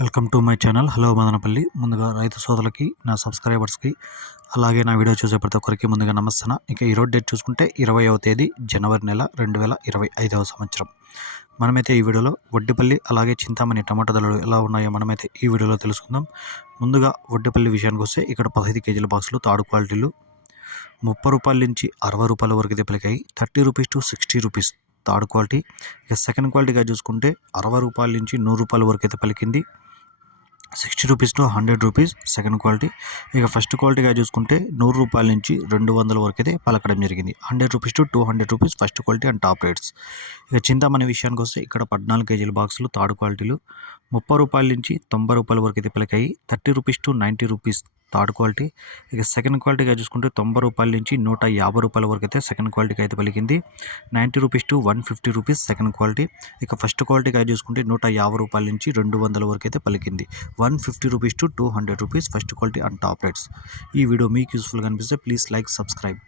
Welcome to my channel. Hello Madanapalle. ముందుగా రైతు సోదరులకి నా సబ్స్క్రైబర్స్కి అలాగే నా వీడియో చూసే ప్రతి ఒక్కరికి ముందుగా నమస్తన ఇక ఈరోజు డేట్ చూసుకుంటే ఇరవైవ తేదీ జనవరి నెల రెండు వేల ఇరవై ఐదవ సంవత్సరం. మనమైతే ఈ వీడియోలో వడ్డిపల్లి అలాగే చింతామణి టమాటా ధరలు ఎలా ఉన్నాయో మనమైతే ఈ వీడియోలో తెలుసుకుందాం. ముందుగా వడ్డిపల్లి విషయానికి వస్తే ఇక్కడ పదహైదు కేజీల బాక్సులు తాడు క్వాలిటీలు ముప్పై రూపాయల నుంచి అరవై రూపాయల వరకు అయితే పలికాయి thirty rupees to sixty rupees third quality. ఇక సెకండ్ క్వాలిటీగా చూసుకుంటే అరవై రూపాయల నుంచి నూరు రూపాయల వరకు అయితే పలికింది. Sixty rupees to hundred rupees second quality. ఇక ఫస్ట్ క్వాలిటీగా చూసుకుంటే నూరు రూపాయల నుంచి రెండు వందల వరకు అయితే పలకడం జరిగింది. Hundred rupees to two hundred rupees first quality and top rates. ఇక చింతామణి విషయానికి వస్తే ఇక్కడ పద్నాలుగు కేజీల బాక్సులు థర్డ్ క్వాలిటీలు. ముప్పై రూపాయల నుంచి తొంభై రూపాయల వరకు అయితే పలికాయి. Thirty rupees to ninety rupees third quality. ఇక సెకండ్ క్వాలిటీగా చూసుకుంటే తొంభై రూపాయల నుంచి నూట యాభై రూపాయల వరకు అయితే సెకండ్ క్వాలిటీకి అయితే పలికింది. Ninety rupees to one fifty rupees second quality. ఇక ఫస్ట్ క్వాలిటీగా చూసుకుంటే నూట యాభై రూపాయల నుంచి రెండు వందల వరకు అయితే పలికింది. One fifty rupees to two hundred rupees first quality and top rates. ఈ వీడియో మీకు యూస్ఫుల్గా అనిపిస్తే ప్లీజ్ లైక్ సబ్స్క్రైబ్.